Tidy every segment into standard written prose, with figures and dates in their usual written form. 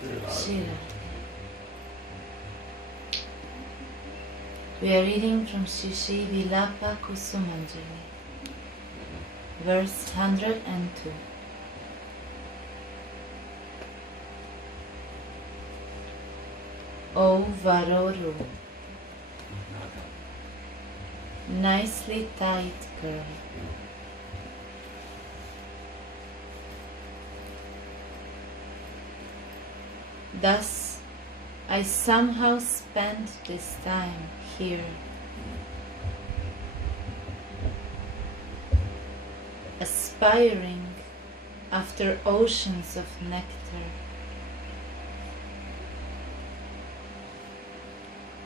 Shira. We are reading from Shri Vilapa Kusumanjali, verse 102. O Varoru, nicely tied girl. Thus I somehow spent this time here, aspiring after oceans of nectar.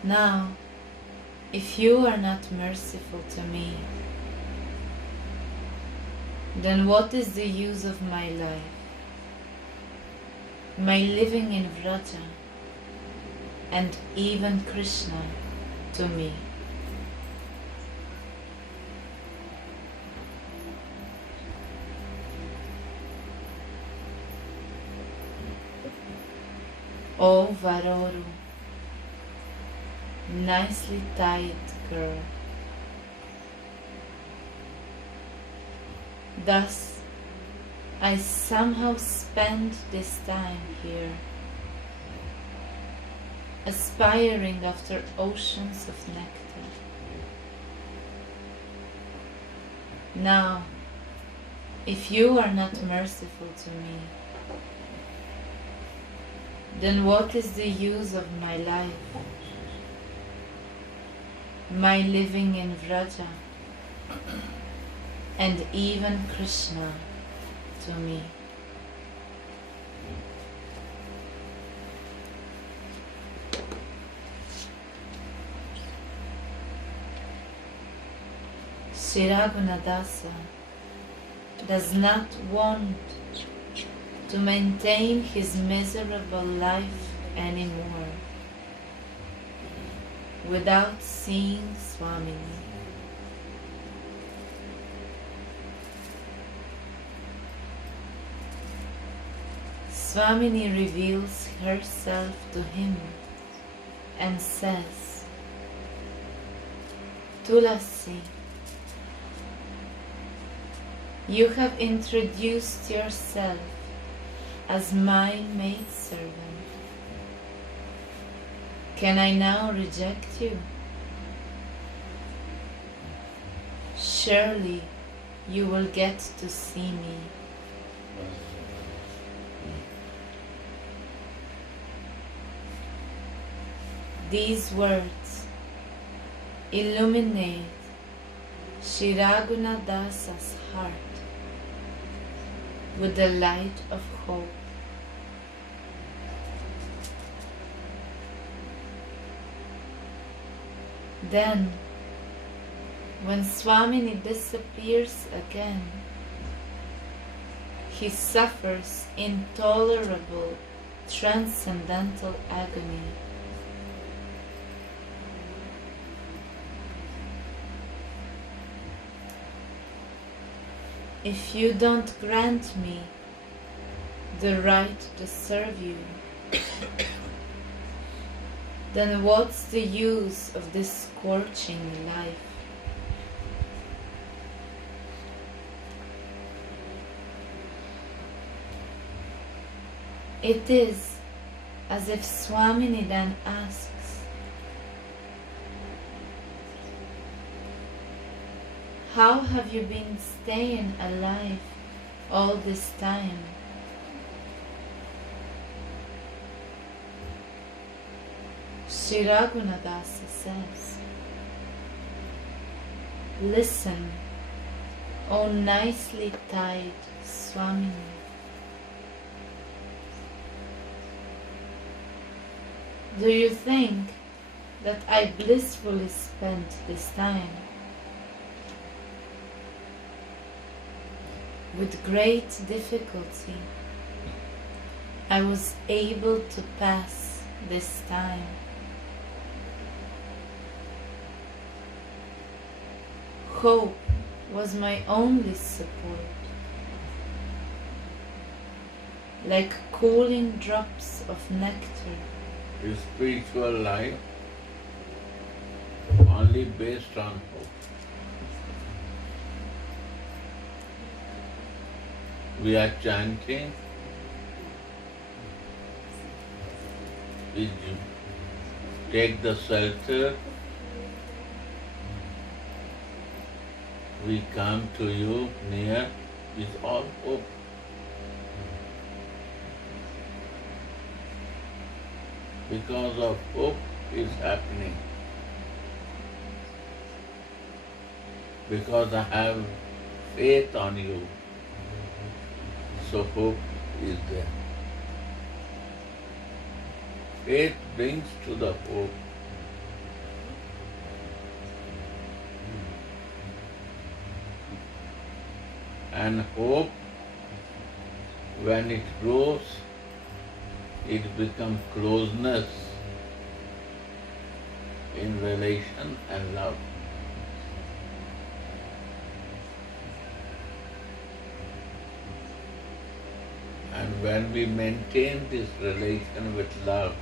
Now, if you are not merciful to me, then what is the use of my life, my living in Vraja, and even Krishna to me? O Varoru, nicely tied girl. Thus I somehow spend this time here, aspiring after oceans of nectar. Now, if you are not merciful to me, then what is the use of my life, my living in Vraja, and even Krishna to me? Sri Raghunatha does not want to maintain his miserable life anymore without seeing Swamini. Swamini reveals herself to him and says, Tulasi, you have introduced yourself as my maidservant. Can I now reject you? Surely you will get to see me. These words illuminate Sri Raghunatha's heart with the light of hope. Then, when Swamini disappears again, he suffers intolerable transcendental agony. If you don't grant me the right to serve you, then what's the use of this scorching life? It is as if Swamini then asks, how have you been staying alive all this time? Sri Raghunatha says, listen, O nicely tied Swamini. Do you think that I blissfully spent this time? With great difficulty, I was able to pass this time. Hope was my only support. like cooling drops of nectar. Is spiritual life only based on hope. We are chanting, we take the shelter, we come to you near with all hope. Because of hope is happening. Because I have faith on you, so hope is there. Faith brings to the hope. And hope, when it grows, it becomes closeness in relation and love. And when we maintain this relation with love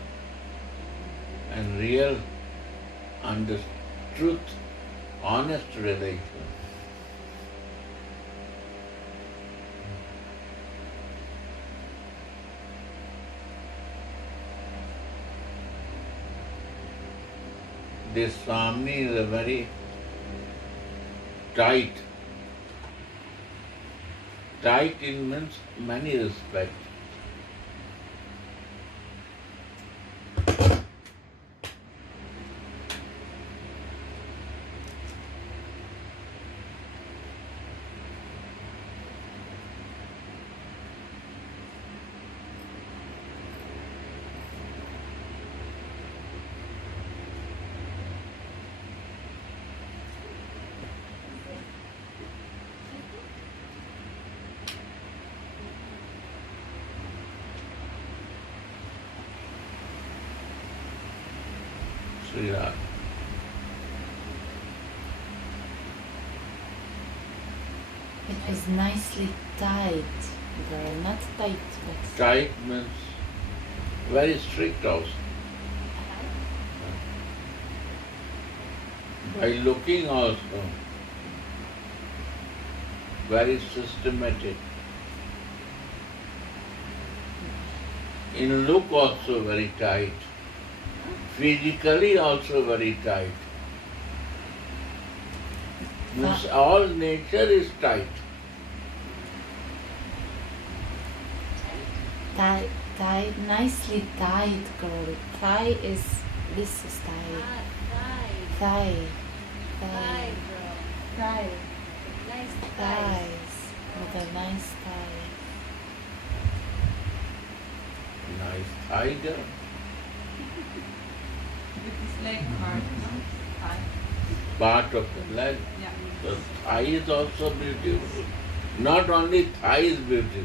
and real, truth, honest relation, this harmony is a very tight. Tight in means many respects. Sri Radha. It was nicely tied, girl. Not tight, but Tight means very strict also. By looking also, very systematic. In look also very tight. Physically also very tight. Means all nature is tight. tied, nicely tied, girl. Thigh is, this is tied. Thigh. Thigh. Nice thighs. With a nice thigh. Nice tiger. With his leg part, no? Thigh. Part of the leg. Yeah. The thigh is also beautiful. Not only thigh is beautiful.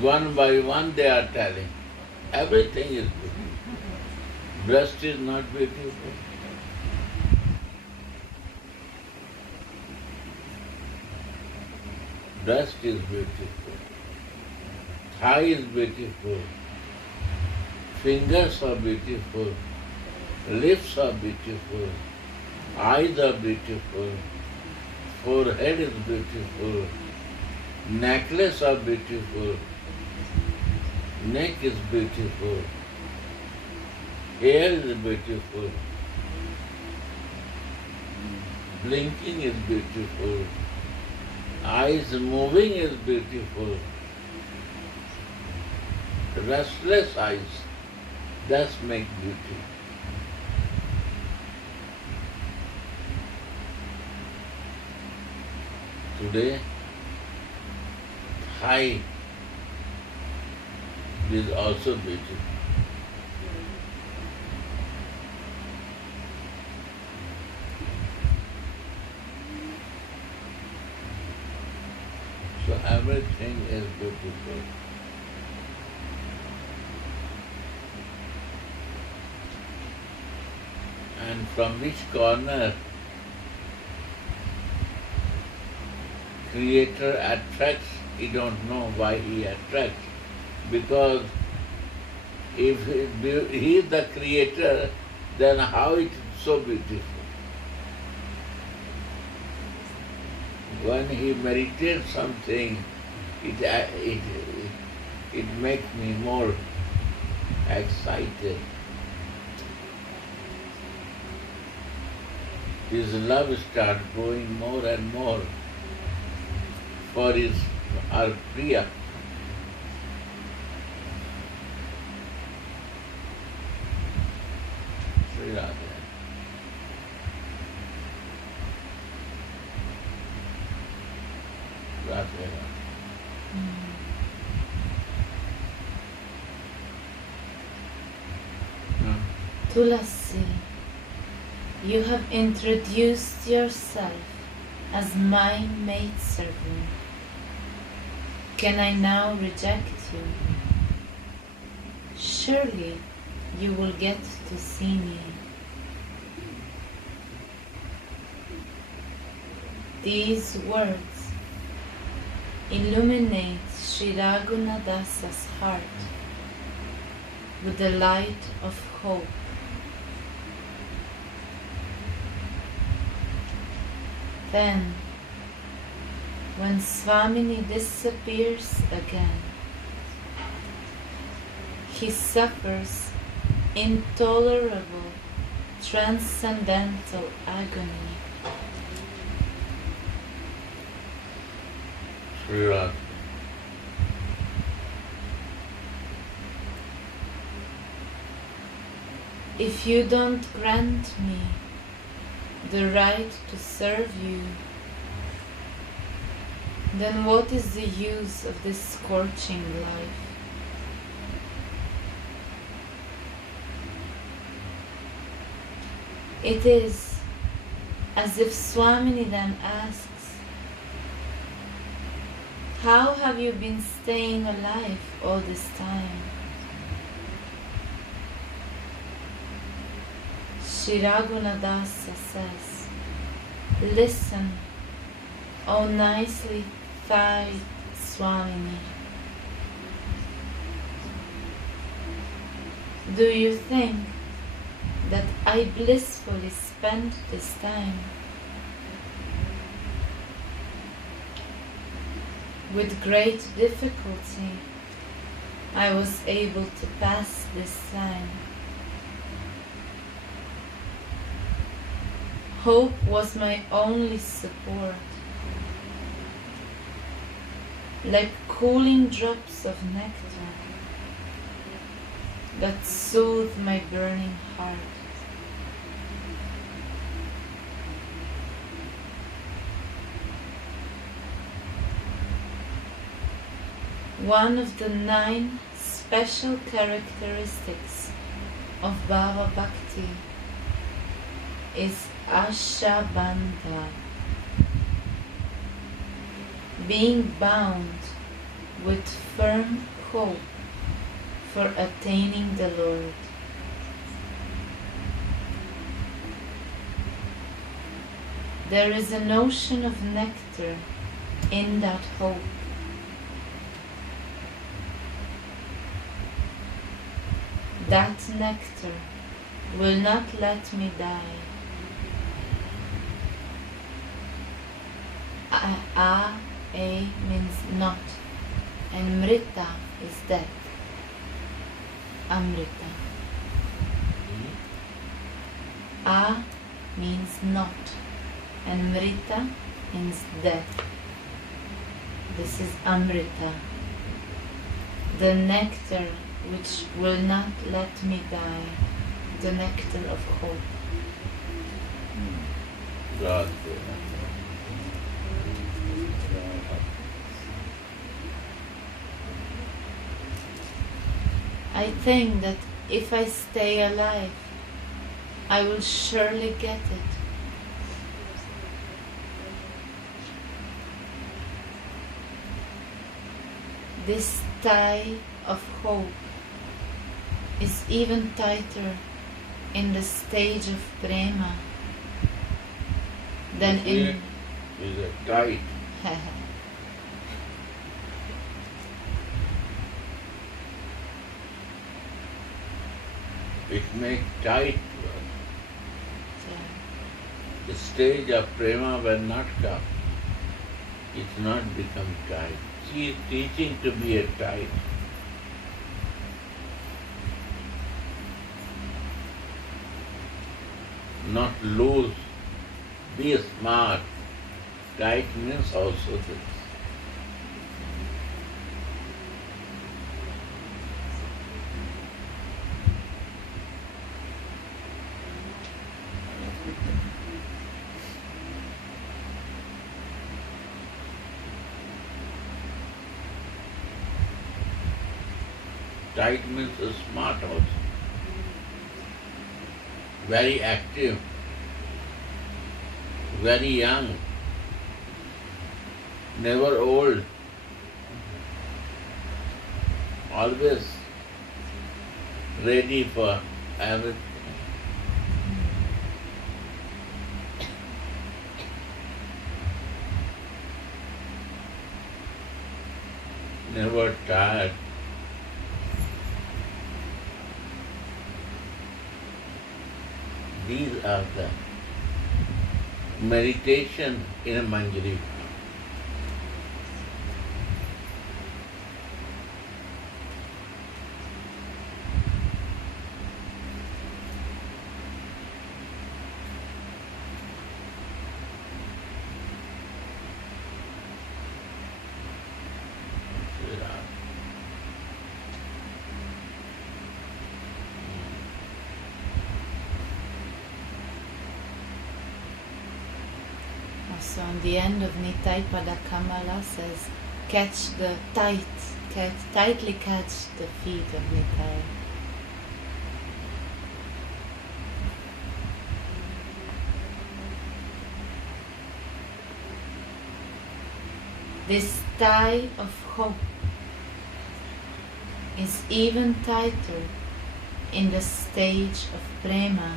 One by one they are telling. Everything is beautiful. Breast is not beautiful. Breast is beautiful. Thigh is beautiful. Fingers are beautiful. Lips are beautiful. Eyes are beautiful. Forehead is beautiful. Necklace are beautiful. Neck is beautiful. Hair is beautiful. Blinking is beautiful. Eyes moving is beautiful. Restless eyes, that make beauty. Today, thigh is also beautiful. So everything is beautiful. And from which corner Creator attracts he don't know why he attracts. Because if he is the creator, then how it is so beautiful? When he meditates something, it makes me more excited. His love starts growing more and more for our Priya. Sri Radha. Radha. Tulasi, you have introduced yourself as my maidservant. Can I now reject you? Surely you will get to see me. These words illuminate Sri Raghunadasa's heart with the light of hope. Then, when Swamini disappears again, he suffers intolerable transcendental agony. Sri Radha. If you don't grant me the right to serve you, then what is the use of this scorching life? It is as if Swamini then asks, how have you been staying alive all this time? Sri Raghunadasa says, listen, O nicely thighed Swamini. Do you think that I blissfully spent this time? With great difficulty, I was able to pass this time. Hope was my only support, like cooling drops of nectar that soothe my burning heart. One of the 9 special characteristics of Bhava Bhakti is Ashabandha, being bound with firm hope for attaining the Lord. There is an ocean of nectar in that hope. That nectar will not let me die. A means not, and Mrita is death. Amrita. A means not, and Mrita means death. This is Amrita, the nectar which will not let me die, the nectar of hope. God. I think that if I stay alive, I will surely get it. This tie of hope is even tighter in the stage of prema than in Is a tight. It makes tight to us. Yeah. The stage of prema will not come. It's not become tight. She is teaching to be a tight. Not loose. Be smart. Tight means also this. Tight means smart also. Very active, very young, never old, always ready for everything. Never tired. These are the meditation in a Manjari. So on the end of Nitai Pada Kamala says, tightly catch the feet of Nitai. This tie of hope is even tighter in the stage of prema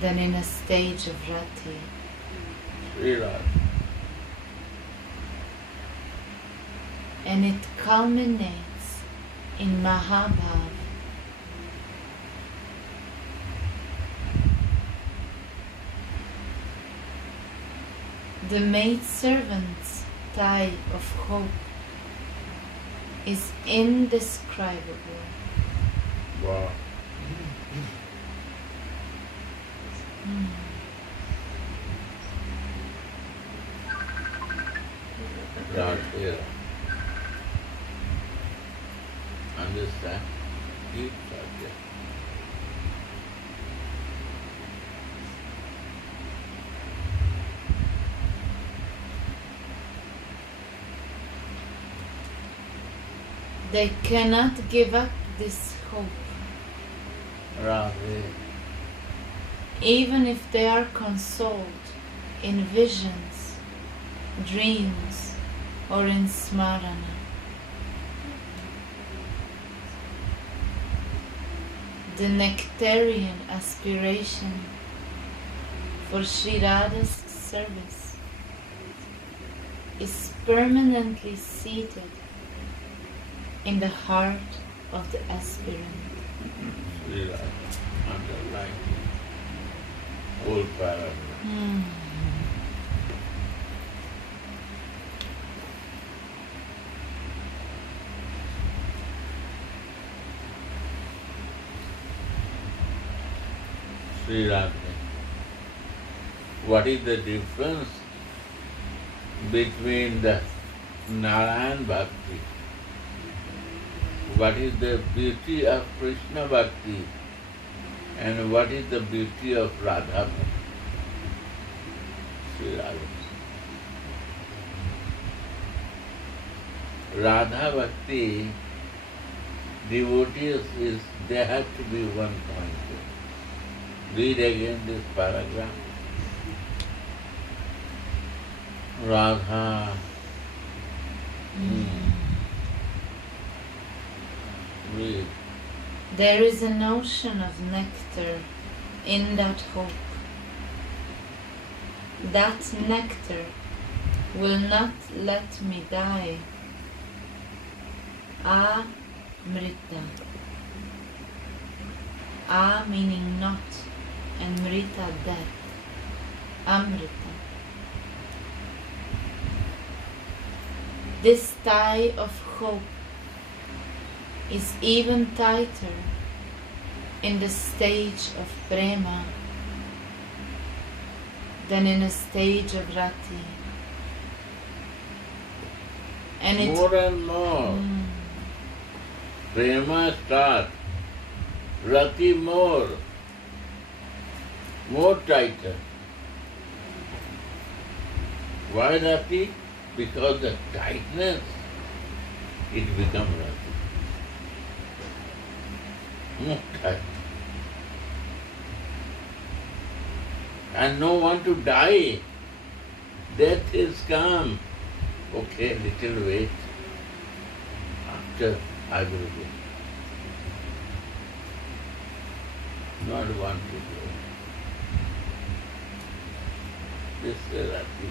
than in a stage of rati. And it culminates in Mahabhav. The maidservant's tie of hope is indescribable. Wow. Right here. Understand? Deep subject. They cannot give up this hope, Right. even if they are consoled in visions, dreams, or in smarana. The nectarian aspiration for Sri Radha's service is permanently seated in the heart of the aspirant. Sri Radha, underline whole paragraph. Sri Radha. What is the difference between the Narayan Bhakti? What is the beauty of Krishna Bhakti? And what is the beauty of Radha Bhakti? Sri Radha. Radha Bhakti, devotees they have to be one point. Read again this paragraph. Radha. Read. There is an ocean of nectar in that hope. That nectar will not let me die. Ah, Mrita. A meaning not, and Mrita death. Amrita. This tie of hope is even tighter in the stage of prema than in a stage of rati. And it more and more. Prema starts, rati more tighter. Why rati? Because the tightness, it becomes rati. More tight. And no one to die. Death is come. Okay, little wait. After I will go. Not want to go. This is rati.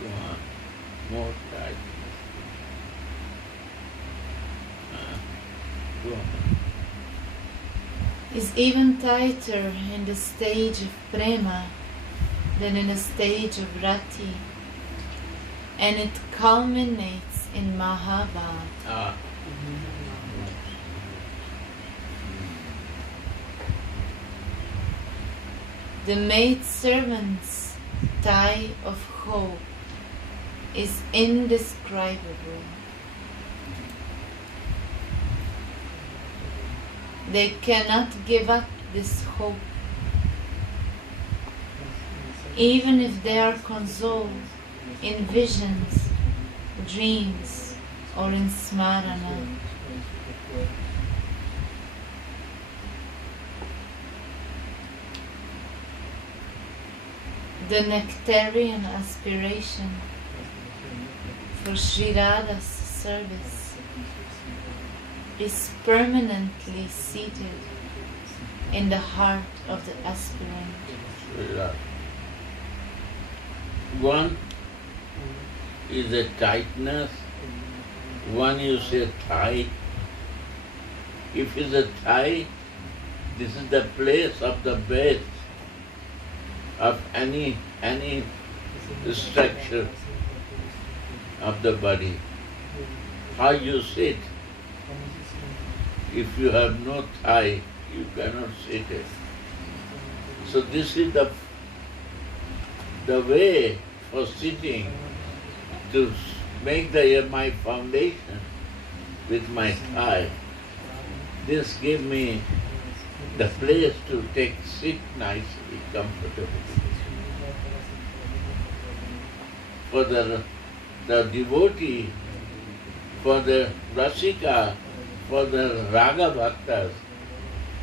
Go on. More tightness. Go on. is even tighter in the stage of prema than in the stage of rati, and it culminates in Mahavad. The maidservant's tie of hope is indescribable. They cannot give up this hope, even if they are consoled in visions, dreams, or in smarana. The nectarian aspiration for Sri Radha's service is permanently seated in the heart of the aspirant. One is a tightness, one you say thigh. If it's a thigh, this is the place of the base of any structure of the body. How you sit. If you have no thigh, you cannot sit it. So this is the way for sitting, to make my foundation with my thigh. This gives me the place to sit nicely, comfortably. For the devotee, for the rasika, for the raga bhaktas,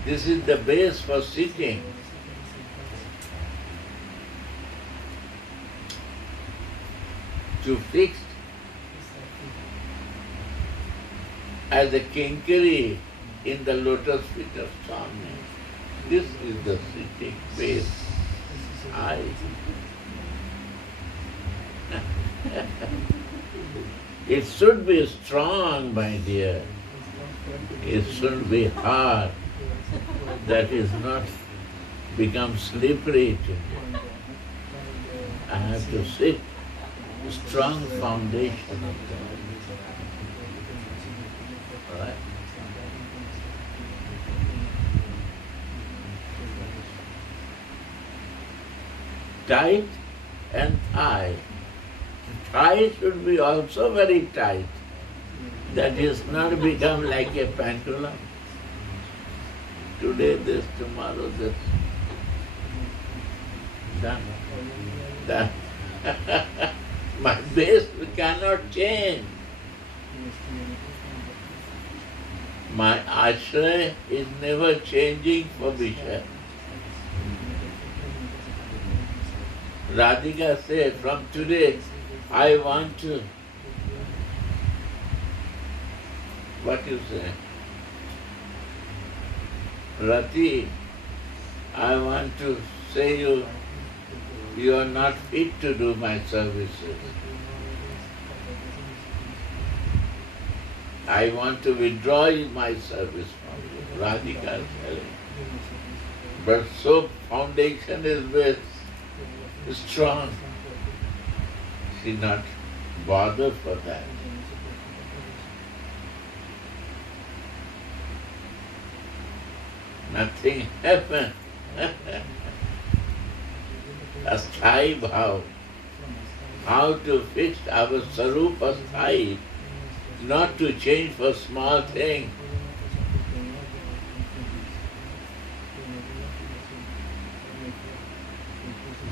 this is the base for sitting. To fix as a kinkari in the lotus feet of Swami. This is the sitting base. It should be strong, my dear. It should be hard. That is not become slippery to me. I have to sit strong foundation of God. All right? Tight and thigh. Thigh should be also very tight. That is not become like a pendulum. Today this, tomorrow this. Done. Done. My base cannot change. My ashraya is never changing for Vishaya. Radhika said, from today, I want to, what you say? Rati, I want to say you are not fit to do my services. I want to withdraw my service from you. Radhika is telling. But so foundation is with strong. She not bothered for that. Nothing happened. A sthai bhav. How to fix our sarupa sthai, not to change for small thing.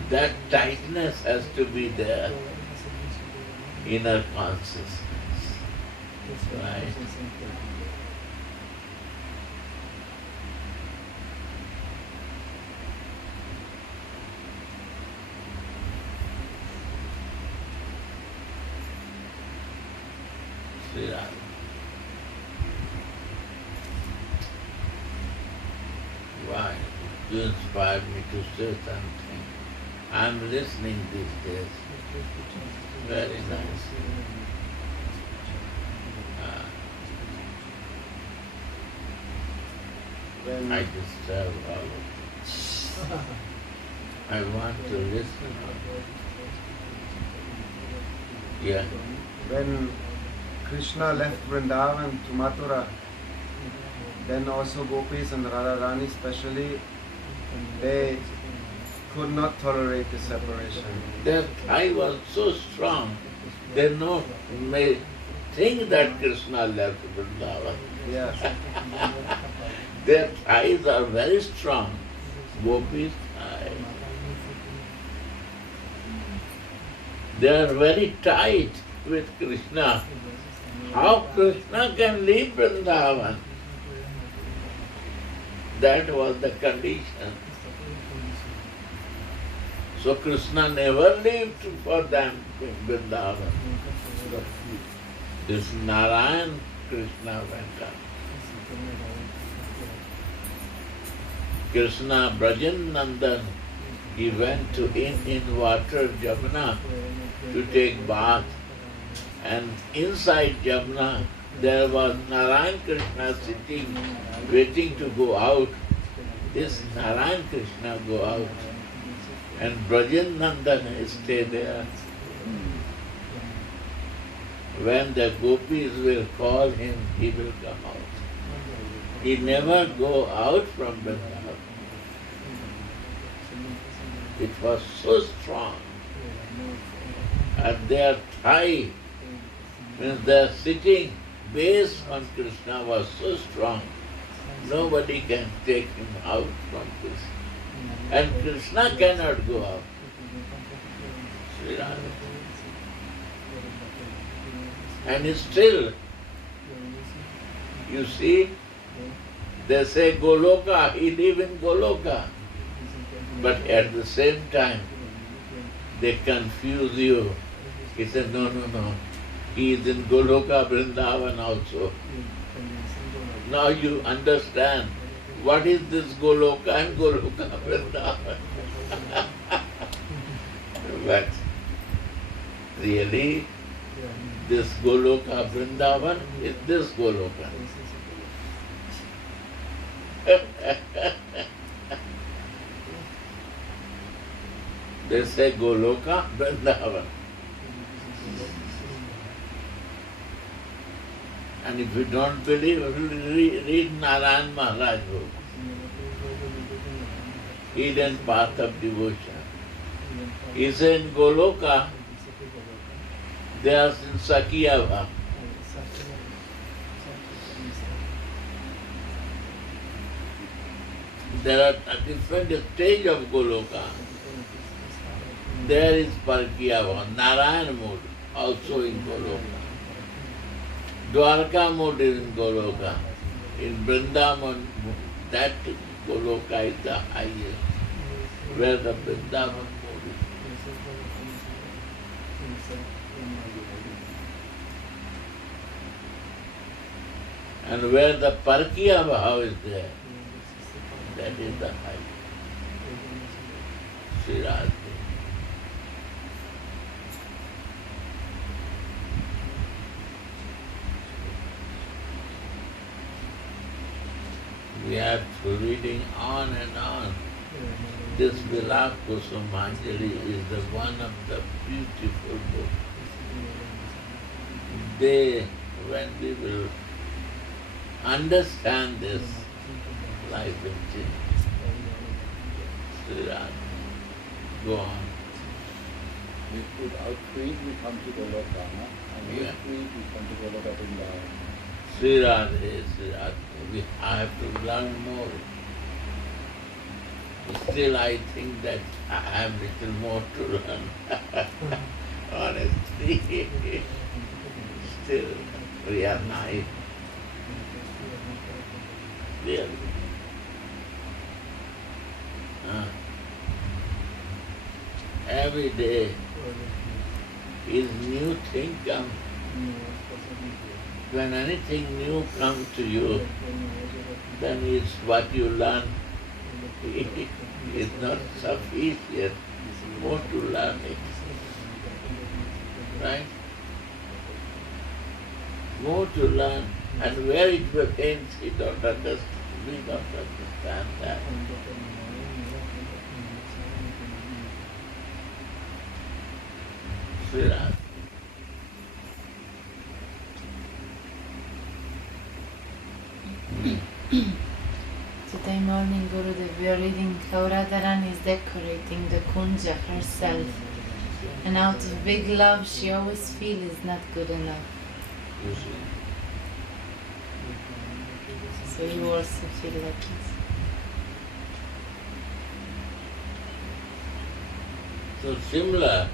That tightness has to be there, inner consciousness. Right? Sri Radha. Why? You inspired me to say something. I'm listening these days. Very nice. I disturb all of this. I want to listen. Yeah. When Krishna left Vrindavan to Mathura, then also Gopis and Radharani especially, they could not tolerate the separation. Their thigh was so strong, they may think that Krishna left Vrindavan. Yes. Their thighs are very strong. Gopis' thighs. They are very tight with Krishna. How Krishna can leave Vrindavan? That was the condition. So Krishna never lived for them in Vrindavan. This Narayan Krishna went up. Krishna Brajan Nandan, he went to in water Jamuna to take bath. And inside Jamuna there was Narayan Krishna sitting, waiting to go out. This Narayan Krishna go out. And Brajan Nandan stay there. When the gopis will call him, he will come out. He never go out from Vrindavan. It was so strong. And their thigh, when their sitting base on Krishna was so strong, nobody can take him out from Krishna. And Krishna cannot go out. Sri Radha. And still, you see, they say Goloka, he live in Goloka. But at the same time, they confuse you. He said, no, he is in Goloka Vrindavan also. Now you understand what is this Goloka and Goloka Vrindavan. But really, this Goloka Vrindavan is this Goloka. They say Goloka Vrindavan. And if you don't believe, read Narayan Maharaj book. Hidden Path of Devotion. He said in Goloka, they are in Sakyava. There are a different stage of Goloka. There is Parkiyava, Narayan mood, also in Goloka. Dwarka mood is in Goloka. In Vrindavan, that Goloka is the highest, where the Vrindavan mood is. And where the Parkiya Bhav is there, that is the highest. Sri Radha. kept reading on and on. This Vilapa Kusumanjali is the one of the beautiful books. When we will understand this, life will change. Sri Radha, go on. We put out greed, we come to Goloka, and with greed, we come to Goloka Vrindavan. Sri Radha, Sri Radha, I have to learn more. Still, I think that I have little more to learn. Honestly, still, we are naive. Really. Every day is new thing come. When anything new comes to you, then it's what you learn is not sufficient. More to learn it. Right? More to learn. And where it ends, we don't understand that. Sri Radha. Today morning, Gurudev, we are reading how Radharani is decorating the kunja herself. And out of big love, she always feels it's not good enough. You see. So you also feel like this. So similar,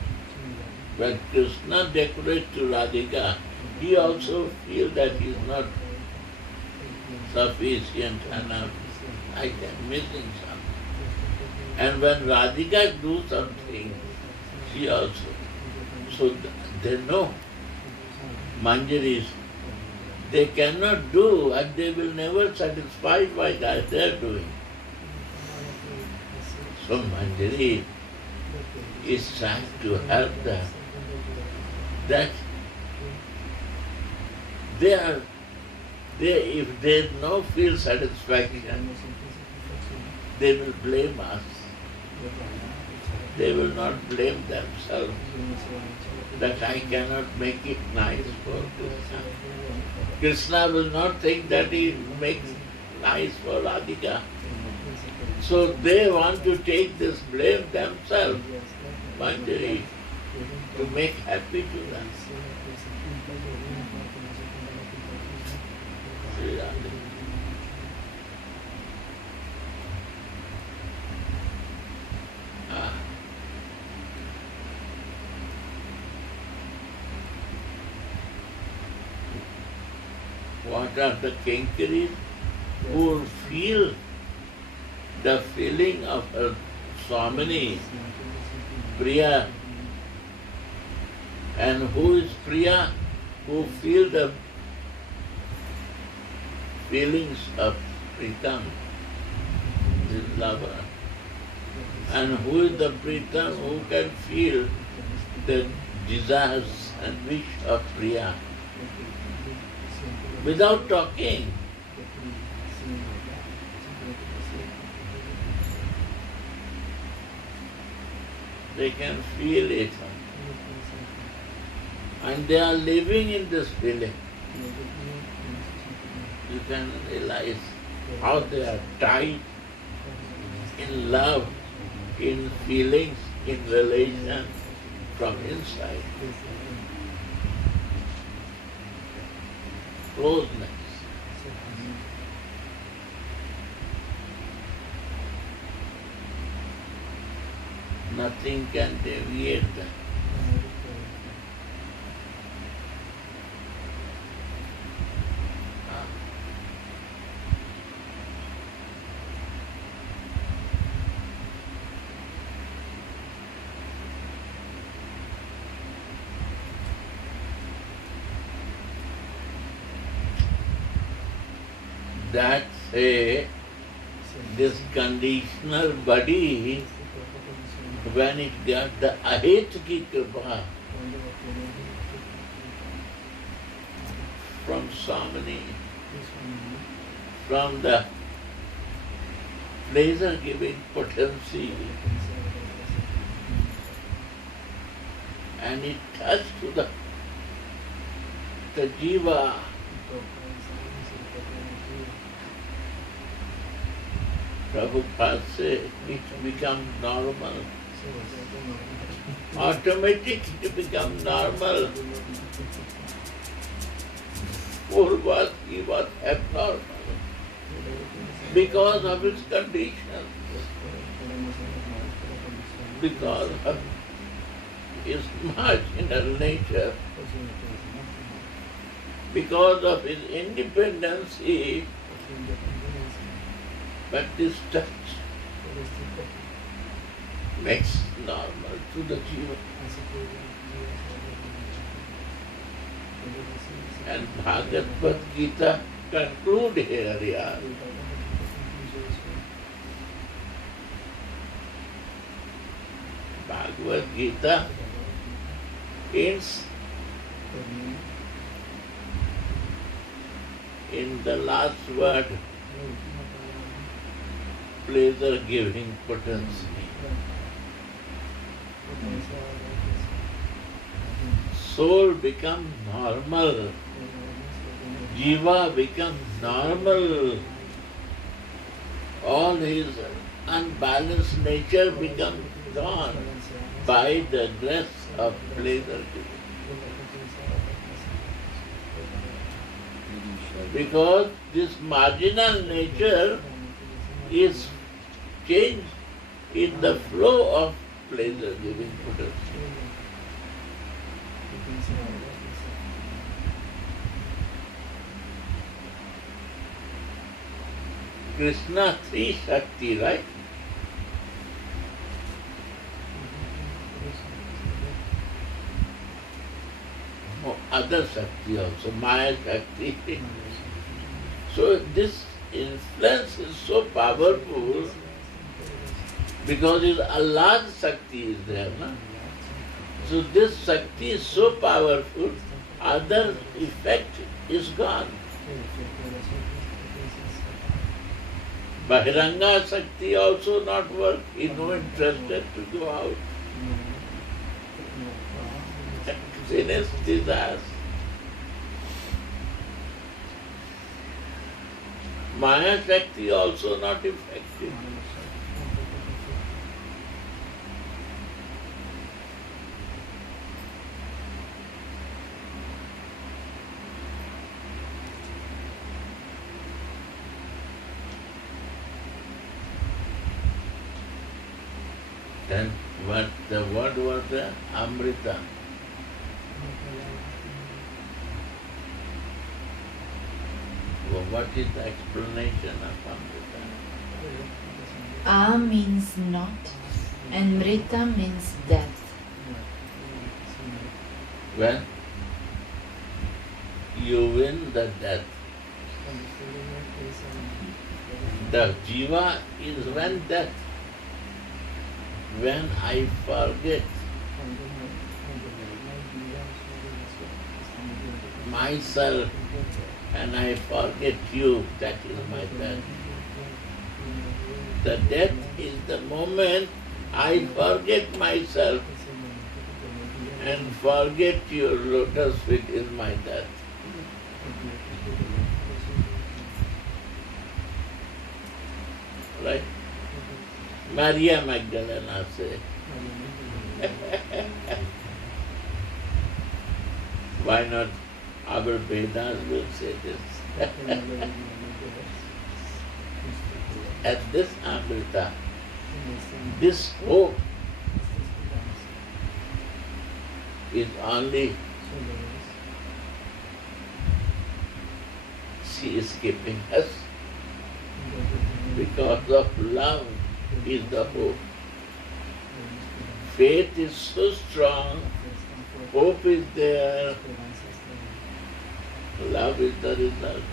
when Krishna decorates to Radhika, he also feels that he is not sufficient enough. I am missing something. And when Radhika do something, she also. So they know Manjaris, they cannot do and they will never satisfy by that they are doing. So Manjari is trying to help them. That if they no feel satisfaction, they will blame us. They will not blame themselves that I cannot make it nice for Krishna. Krishna will not think that he makes nice for Radhika. So they want to take this blame themselves, Manjari, to make happy to them. Sri Radha. What are the kinkaris who feel the feeling of her Swamini, Priya, and who is Priya, who feel the feelings of Pritam, his lover, and who is the Pritam who can feel the desires and wish of Priya without talking. They can feel it. And they are living in this feeling. You can realize how they are tied in love, in feelings, in relation from inside. Closeness. Nothing can deviate them. That's this conditional body, when it got the ahet ki kripa from Swamini, from the pleasure-giving potency, and it touched to the jiva. Prabhupada said it becomes normal. Automatic it becomes normal. He was abnormal because of his condition, because of his marginal nature, because of his independence, but this touch makes normal to the jiva. And Bhagavad Gita conclude here, yeah. Bhagavad Gita ends in the last word, pleasure-giving potency. Soul becomes normal. Jiva becomes normal. All his unbalanced nature becomes gone by the grace of pleasure giving. Because this marginal nature is changed in the flow of pleasure giving potency. Krishna, three Shakti, right? Oh, other Shakti also, Maya Shakti. So this influence is so powerful because Allah's Shakti is there. No? So this Shakti is so powerful, other effect is gone. Bahiranga Shakti also not work, he is no interested to go out. Finished desires. Maya Shakti also not effective. Then what the word was the Amrita. Well, what is the explanation of Amrita? A means not, and Mrita means death. When you win the death, the jiva is when death. When I forget myself and I forget you, that is my death. The death is the moment I forget myself and forget your lotus feet is my death. Right? Maria Magdalena said. Why not our Vedas will say this? At this Amrita, this hope is only she is keeping us because of love is the hope. Faith is so strong, hope is there, love is the result.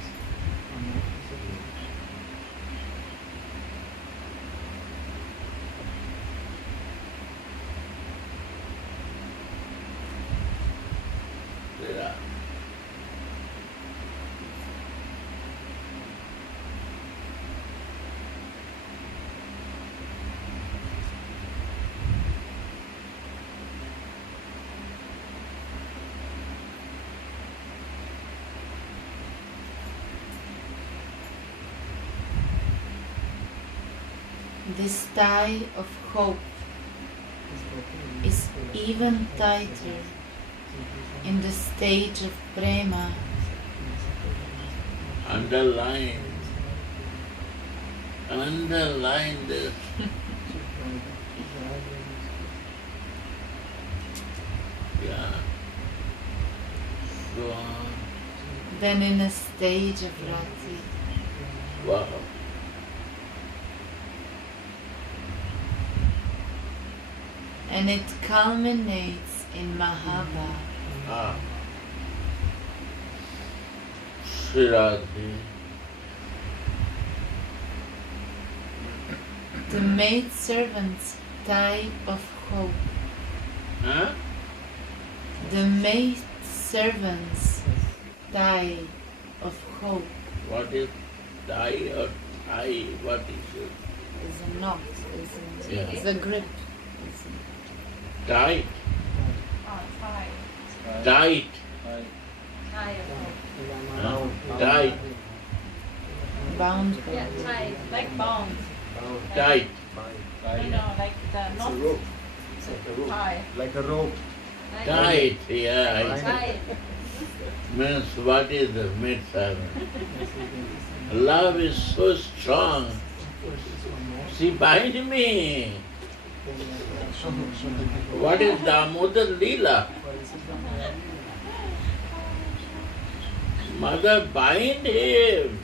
There are This tie of hope is even tighter in the stage of prema. Underline this. Yeah. Go on. Than in a stage of rati. Wow. And it culminates in Mahava. Ah. Shirati. The maidservant's tie of hope. Huh? The maidservant's tie of hope What is tie or tie? What is it? is a knot, Yeah. is a grip. Tight. Oh, tie. Tight. Tie of hope. Huh? Tight. Bound. Yeah, tie. Like bound. Tight. You know, like the It's knot. a rope, It's like a a rope. tie. like a rope. Like Tight. Yeah. Tie. Means what is the maidservant? Love is so strong. She bind me. What is Damodar Leela? Mother, bind him.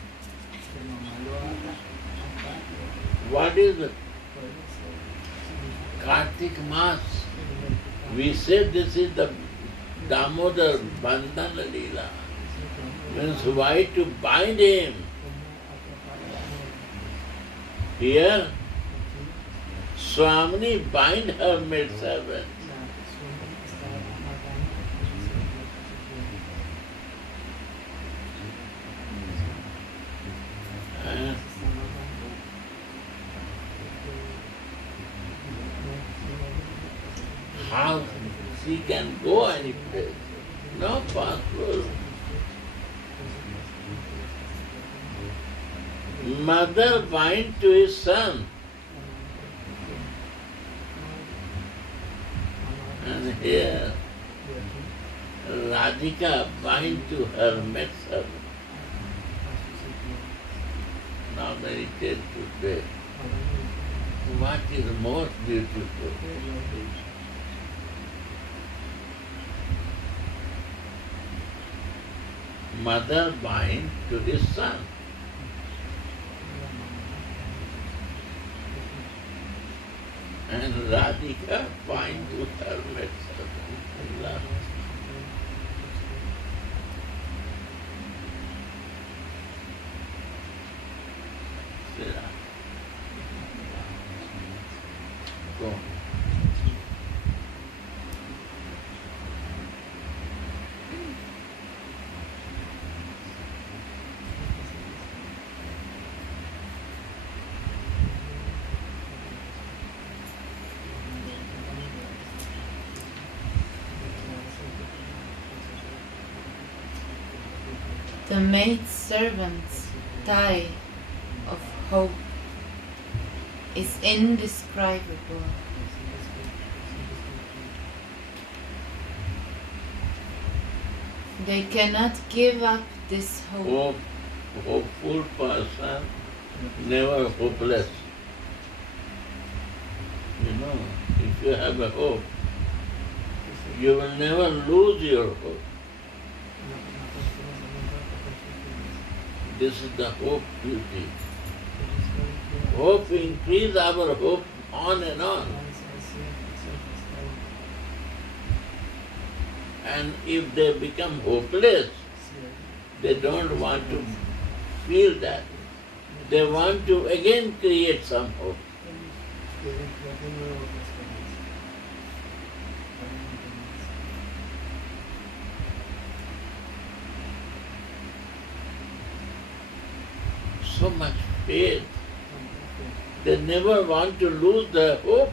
What is Kartik Maas? We say this is the Damodar Bandhana Leela. Means why to bind him? Here, Swamini bind her maidservant. How she can go any place? Not possible. Mother bind to his son. And here, Radhika bind to her maidservant. Now meditate today. What is most beautiful? Mother bind to his son. And Radhika bind to her maidservant. Go. The maidservant's tie of hope is indescribable. They cannot give up this hope. Hopeful person, never hopeless. You know, if you have a hope, you will never lose your hope. This is the hope beauty. Hope increase our hope on and on. And if they become hopeless, they don't want to feel that. They want to again create some hope. So much faith. They never want to lose their hope.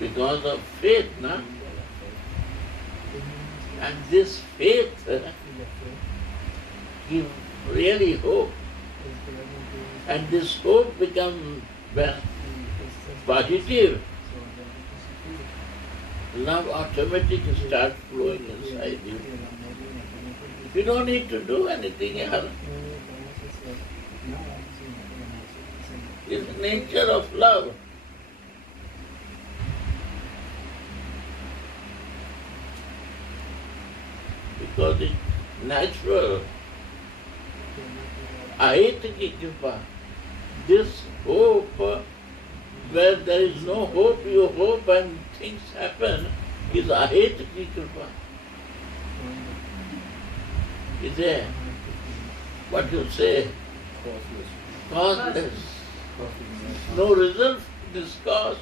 Because of faith, no? And this faith gives really hope. And this hope becomes positive. Love automatically starts flowing inside you. You don't need to do anything else. It's the nature of love. Because it's natural. Aheta ki kripa. This hope, where there is no hope, you hope and things happen, is aheta ki kripa. Is there? What you say? Causeless. No result discussed.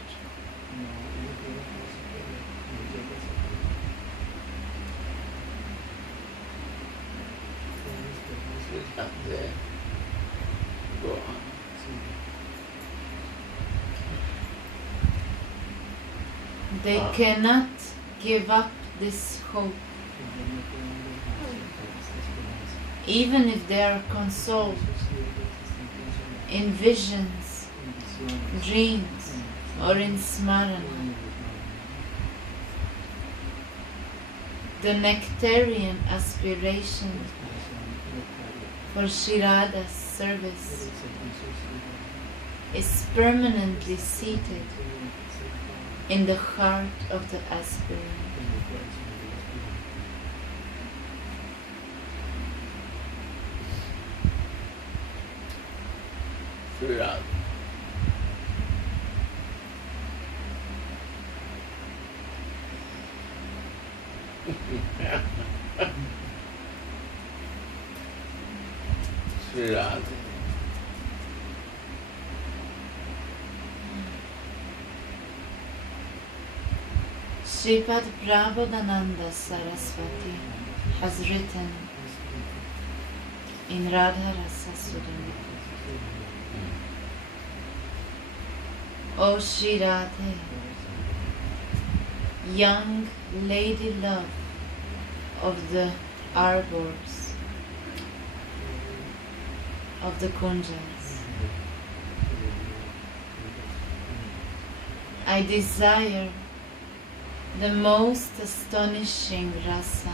It's up there. Go on. They cannot give up this hope, even if they are consoled in visions, dreams, or in smarana. The nectarian aspiration for Shri Radha's service is permanently seated in the heart of the aspirant. Shri Radha. Shri Radha. Sripad Prabodhananda Saraswati has written in Radha Rasa Sudamrita, O Shri Radhe, young lady love of the arbors, of the kunjas, I desire the most astonishing rasa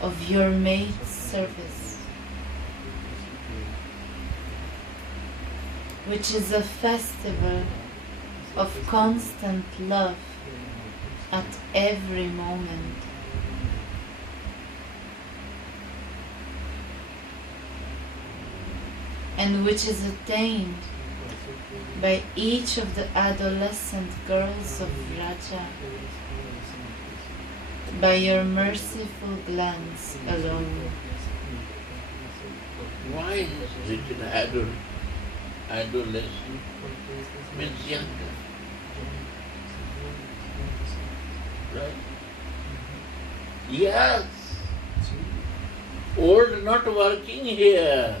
of your maid's service, which is a festival of constant love at every moment. And which is attained by each of the adolescent girls of Raja, by your merciful glance alone. Why is it written adolescent? Means younger. Right? Yes. Old not working here.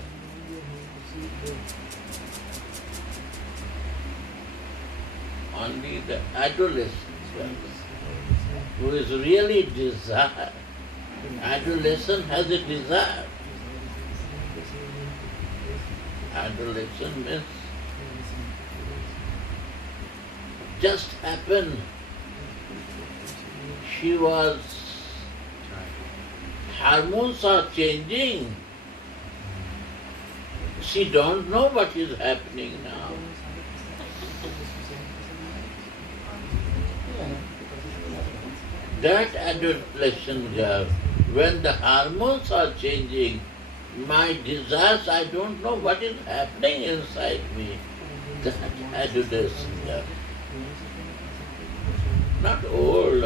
Only the adolescent who is really desire. Adolescent has a desire. Adolescent means just happened. She was, hormones are changing. She don't know what is happening now. That adolescent girl, when the hormones are changing, my desires, I don't know what is happening inside me. That adolescent girl. Not old.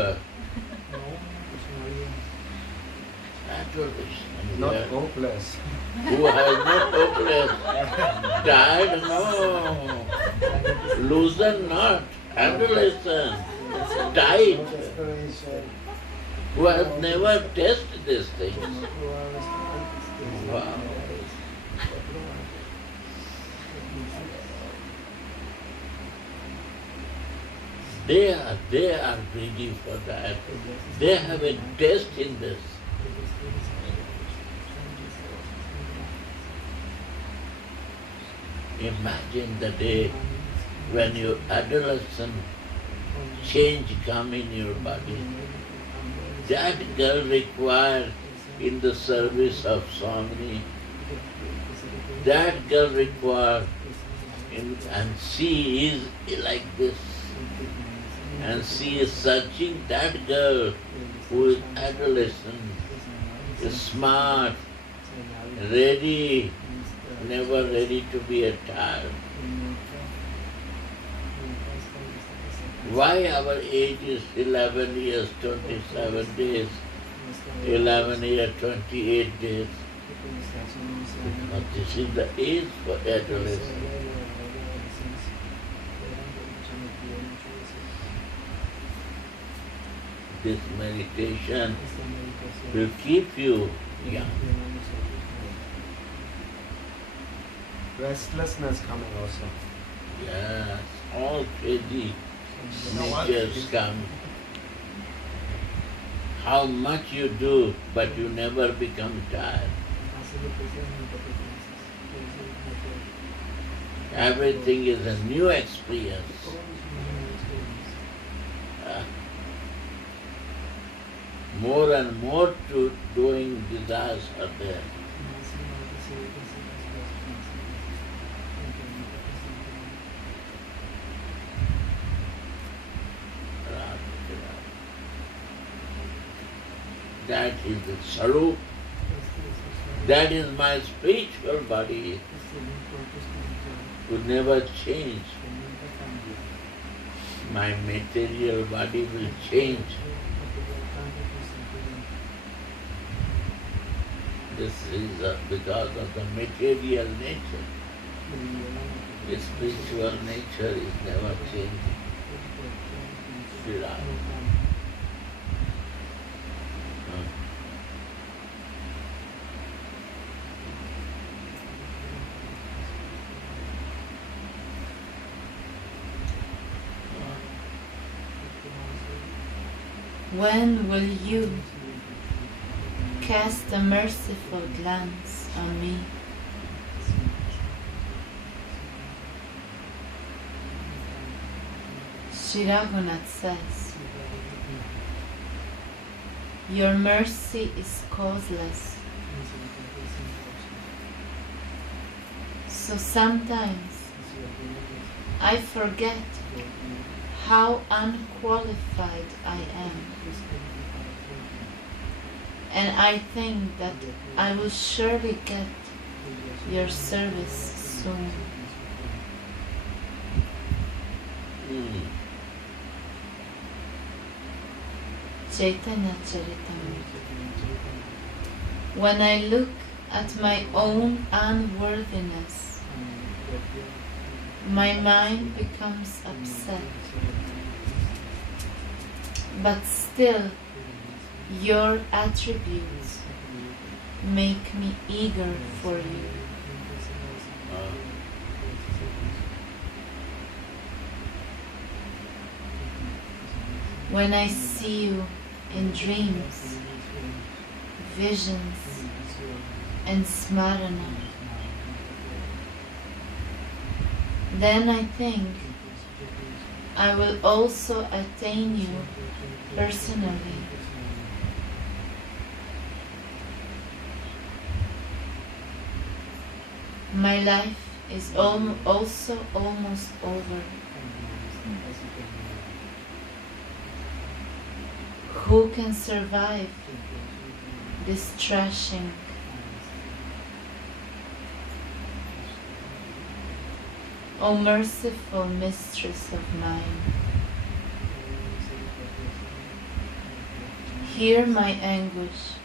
Adolescent Not girl. hopeless. Who has not hopeless. Tired, no. Loser, not. Adolescent. Tight. Who has never tasted these things. Wow. They are ready for that. They have a taste in this. Imagine the day when your adolescent change come in your body. That girl required in the service of Swami. That girl required and she is like this. And she is searching that girl who is adolescent, is smart, ready, never ready to be attached. Why our age is 11 years, 27 days, 11 years, 28 days? Because this is the age for adolescence. This meditation will keep you young. Restlessness coming also. Yes, all crazy natures come. How much you do, but you never become tired. Everything is a new experience. More and more to doing desires are there. That is the sarup. That is my spiritual body. Could never change. My material body will change. This is because of the material nature. The spiritual nature is never changing. Vilapa. When will you cast a merciful glance on me? Sri Raghunath says, your mercy is causeless. So sometimes I forget how unqualified I am. And I think that I will surely get your service soon. Chaitanya Charitamrita. When I look at my own unworthiness, my mind becomes upset. But still, your attributes make me eager for you. When I see you in dreams, visions, and smarana, then I think I will also attain you personally. My life is also almost over. Who can survive this thrashing? O merciful mistress of mine, hear my anguish.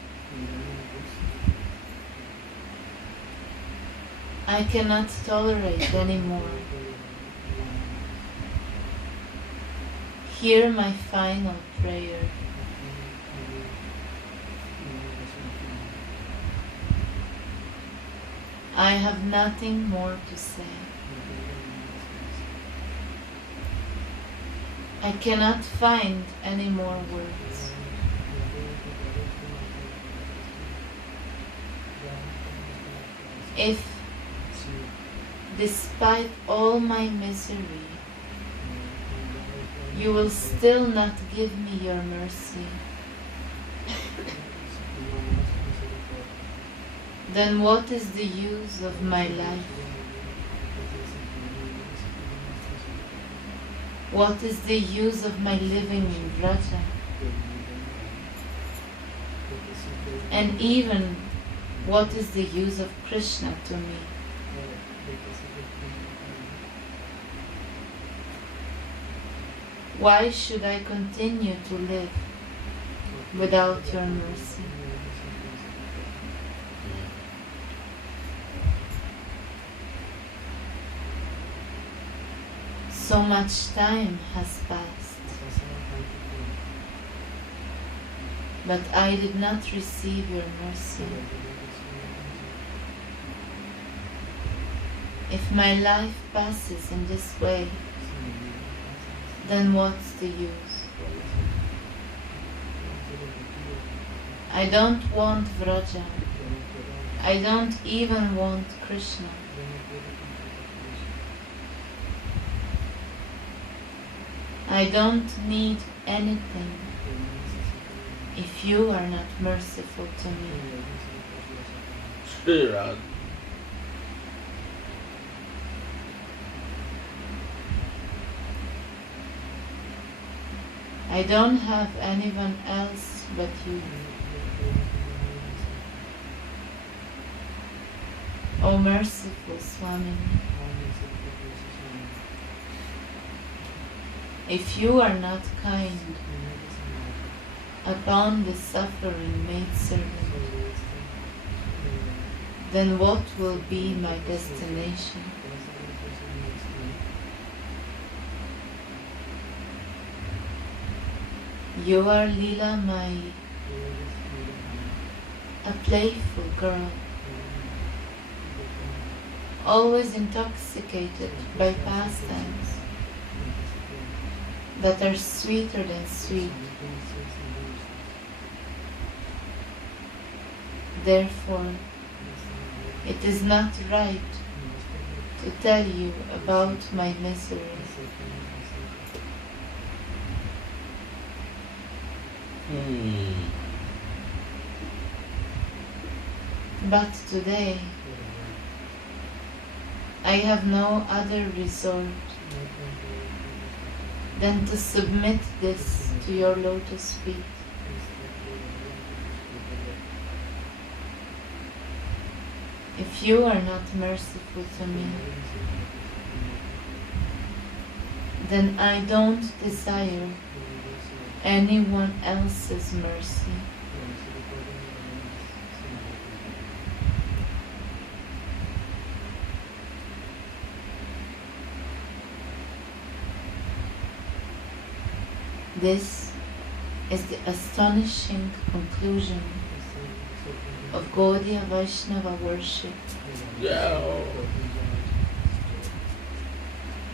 I cannot tolerate anymore. Hear my final prayer. I have nothing more to say. I cannot find any more words. If despite all my misery, you will still not give me your mercy. Then what is the use of my life? What is the use of my living in Vraja? And even, what is the use of Krishna to me? Why should I continue to live without your mercy? So much time has passed, but I did not receive your mercy. If my life passes in this way, then what's the use? I don't want Vraja. I don't even want Krishna. I don't need anything if you are not merciful to me. Sri Radha. I don't have anyone else but you. O merciful Swami, if you are not kind upon the suffering maidservant, then what will be my destination? You are Leela Mai, a playful girl, always intoxicated by pastimes that are sweeter than sweet. Therefore, it is not right to tell you about my miseries. But today, I have no other resort than to submit this to your lotus feet. If you are not merciful to me, then I don't desire anyone else's mercy. This is the astonishing conclusion of Gaudiya Vaishnava worship. Yeah.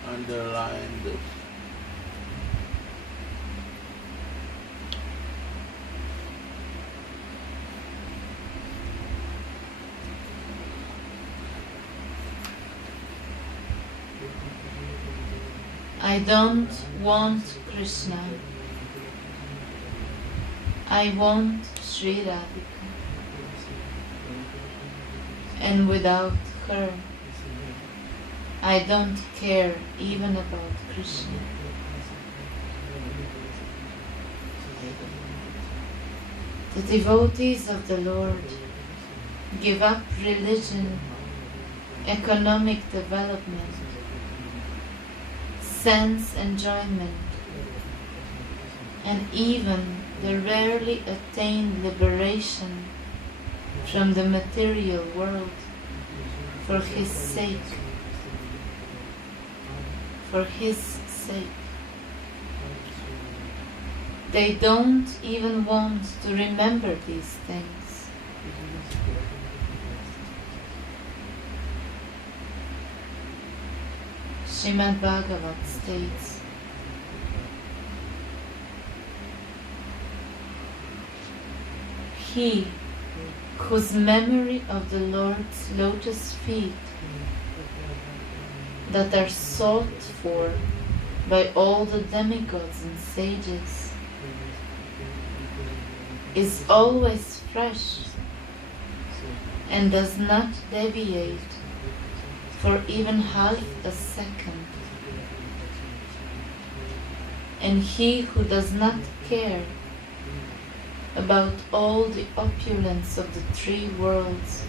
Underline this. I don't want Krishna. I want Sri Radhika. And without her, I don't care even about Krishna. The devotees of the Lord give up religion, economic development, sense enjoyment, and even the rarely attained liberation from the material world for His sake. For His sake. They don't even want to remember these things. Srimad Bhagavat states, he whose memory of the Lord's lotus feet that are sought for by all the demigods and sages is always fresh and does not deviate for even half a second. And he who does not care about all the opulence of the three worlds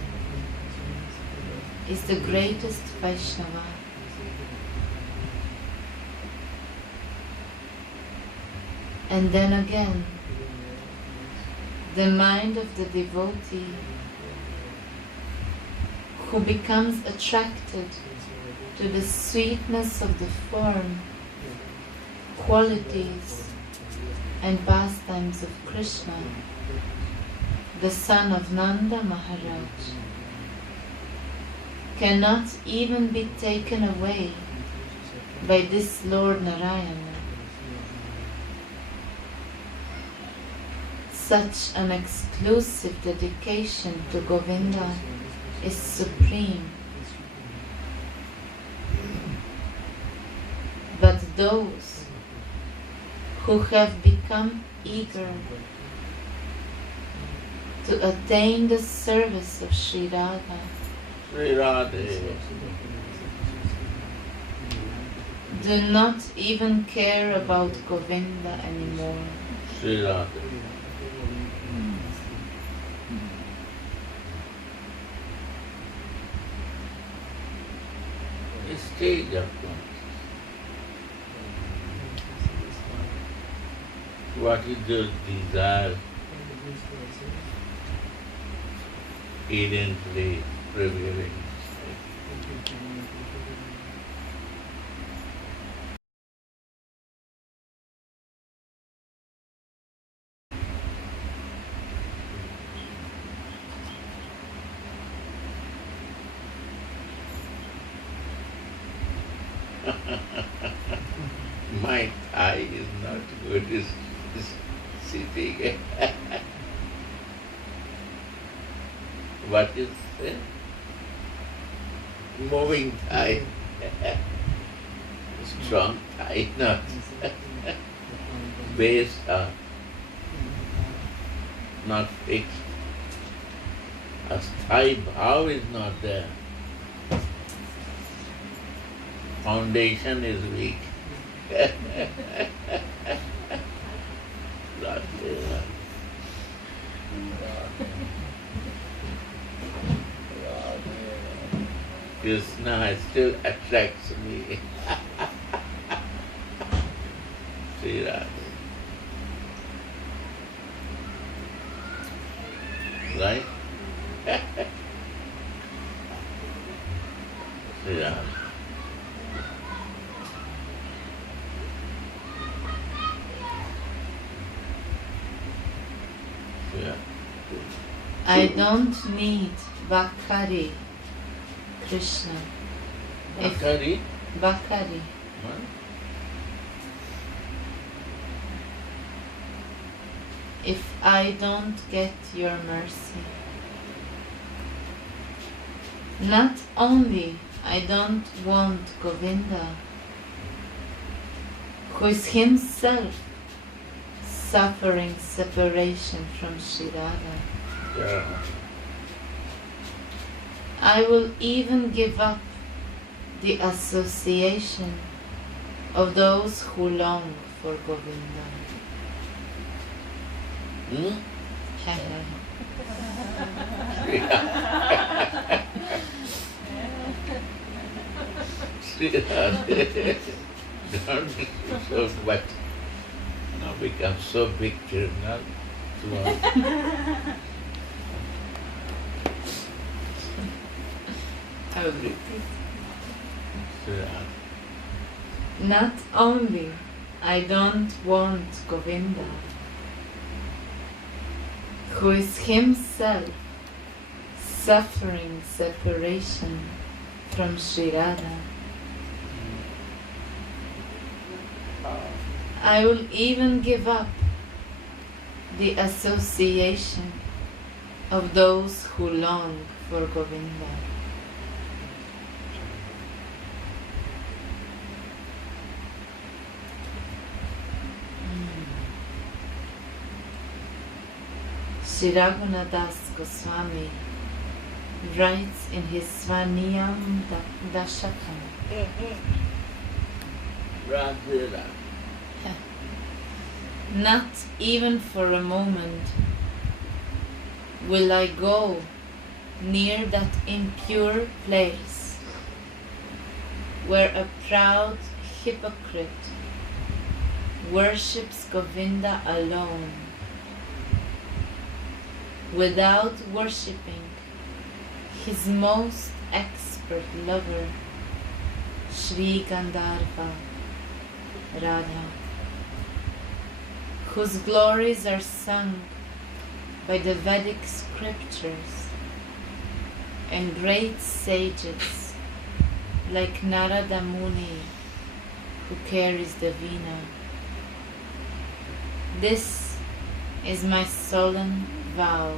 is the greatest Vaishnava. And then again, the mind of the devotee who becomes attracted to the sweetness of the form, qualities, and pastimes of Krishna, the son of Nanda Maharaj, cannot even be taken away by this Lord Narayana. Such an exclusive dedication to Govinda is supreme. But those who have become eager to attain the service of Sri Radha do not even care about Govinda anymore. Sri Radha. A stage of consciousness. What is the desire evidently prevailing? My thigh is not good, it's sitting. What is it? Moving thigh. Strong thigh, not base up, not fixed. A thigh bhav is not there. Foundation is weak. Krishna still attracts me. Sri Radha. Right? Sri Radha. I don't need Bakari, Krishna. Bakari? Bakari. What? If I don't get your mercy, not only I don't want Govinda, who is himself suffering separation from Sri Radha, Yeah. I will even give up the association of those who long for Govinda. Hmm? Sri Radha. Don't be so much. Now become so big criminal. I will repeat. Sri Radha. Not only I don't want Govinda, who is himself suffering separation from Sri Radha, I will even give up the association of those who long for Govinda. Sri Raghunadas Goswami writes in his Svaniyam Dashakam, Radhe. not even for a moment will I go near that impure place where a proud hypocrite worships Govinda alone, without worshipping his most expert lover, Shri Gandharva Radha, whose glories are sung by the Vedic scriptures and great sages like Narada Muni, who carries the Veena. This is my solemn vow.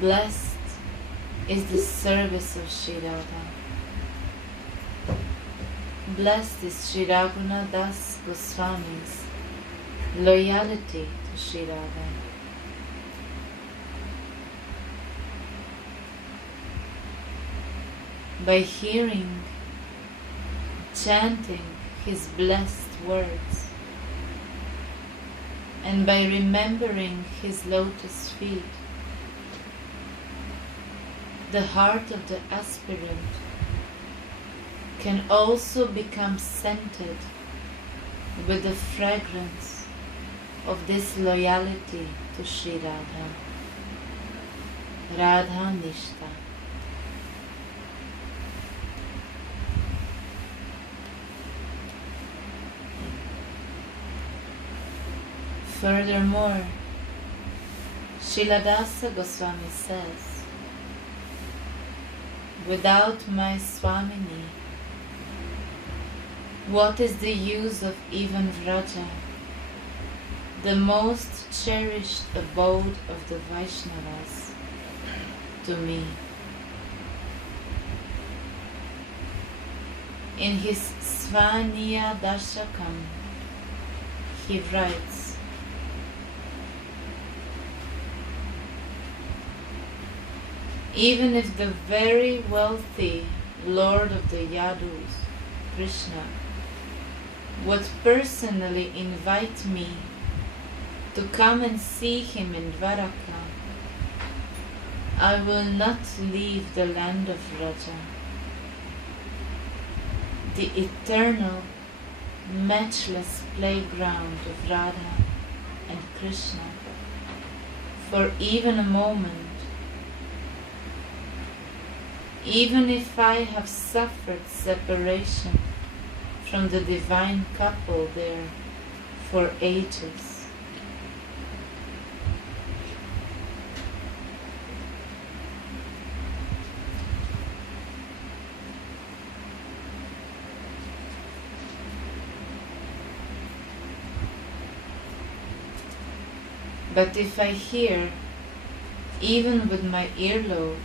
Blessed is the service of Sri Radha. Blessed is Sri Raghunadas Goswami's loyalty to Sri Radha. By hearing, chanting his blessed words, and by remembering his lotus feet, the heart of the aspirant can also become scented with the fragrance of this loyalty to Sri Radha. Radha Nishta. Furthermore, Shiladasa Goswami says, without my Swamini, what is the use of even Vraja, the most cherished abode of the Vaishnavas, to me? In his Svaniya Dashakam, he writes, even if the very wealthy Lord of the Yadus, Krishna, would personally invite me to come and see him in Dwaraka, I will not leave the land of Vraja, the eternal, matchless playground of Radha and Krishna, for even a moment, even if I have suffered separation from the divine couple there for ages. But if I hear, even with my earlobe,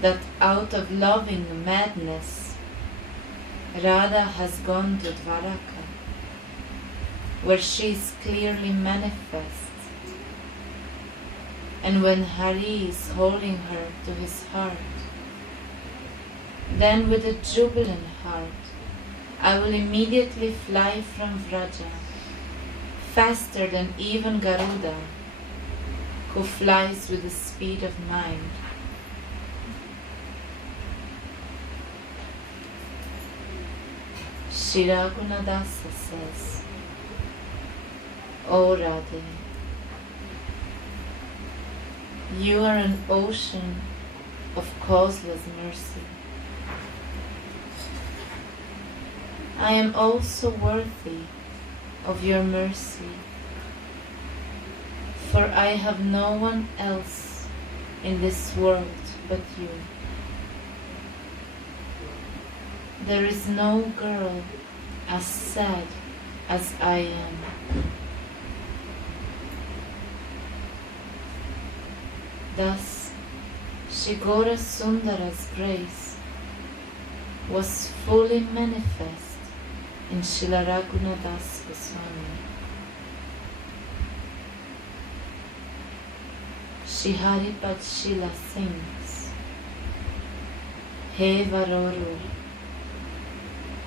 that out of loving madness, Radha has gone to Dwaraka, where she is clearly manifest, and when Hari is holding her to his heart, then with a jubilant heart, I will immediately fly from Vraja, faster than even Garuda, who flies with the speed of mind. Sri Raghunadasa says, O Radhe, you are an ocean of causeless mercy. I am also worthy of your mercy, for I have no one else in this world but you. There is no girl as sad as I am. Thus, Shigora Sundara's grace was fully manifest in Srila Raghunadas Goswami. Shri Haripad Shila sings, Hey Varoro,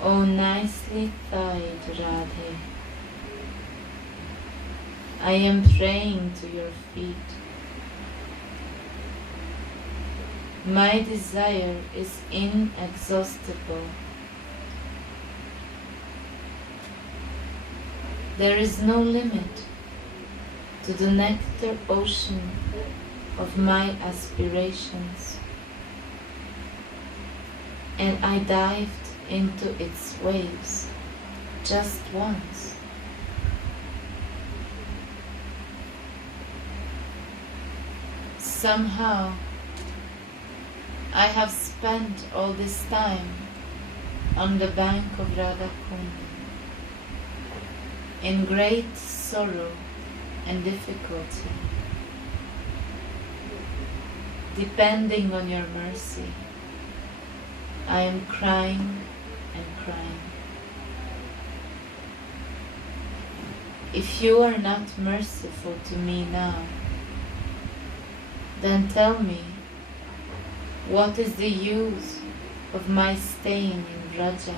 O nicely thighed Radhe, I am praying to your feet. My desire is inexhaustible. There is no limit to the nectar ocean of my aspirations, and I dived into its waves just once. Somehow, I have spent all this time on the bank of Radha Kund in great sorrow and difficulty, depending on your mercy. I am crying and crying. If you are not merciful to me now, then tell me, what is the use of my staying in Vraja?